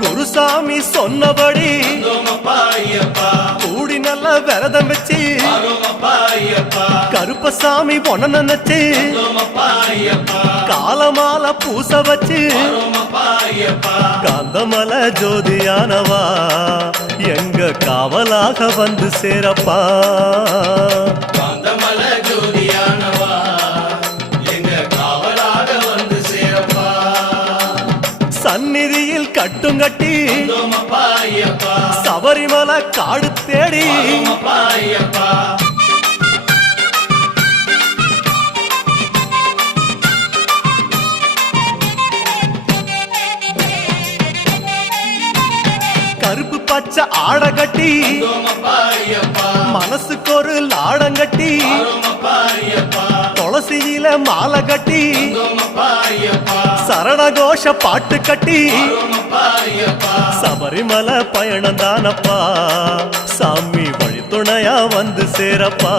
குருசாமி சொன்னபடி கூடி நல்ல விரதம் வச்சு கருப்பசாமி பொண்ண நினைச்சு காலமால பூச வச்சு காந்தமல ஜோதியானவா எங்க காவலாக வந்து சேரப்பா. காந்தமல ஜோதியானவா எங்க காவலாக வந்து சேரப்பா. சந்நிதியில் கட்டுங்கட்டி சபரிமலை காடு தேடி கருப்பு பச்சை ஆட கட்டி மனசுக்கு ஒரு லாடங்கட்டி துளசியில மாலை கட்டி சரணகோஷ பாட்டு கட்டி சபரிமலை பயணம் தானப்பா சாமி வழி துணையா வந்து சேரப்பா.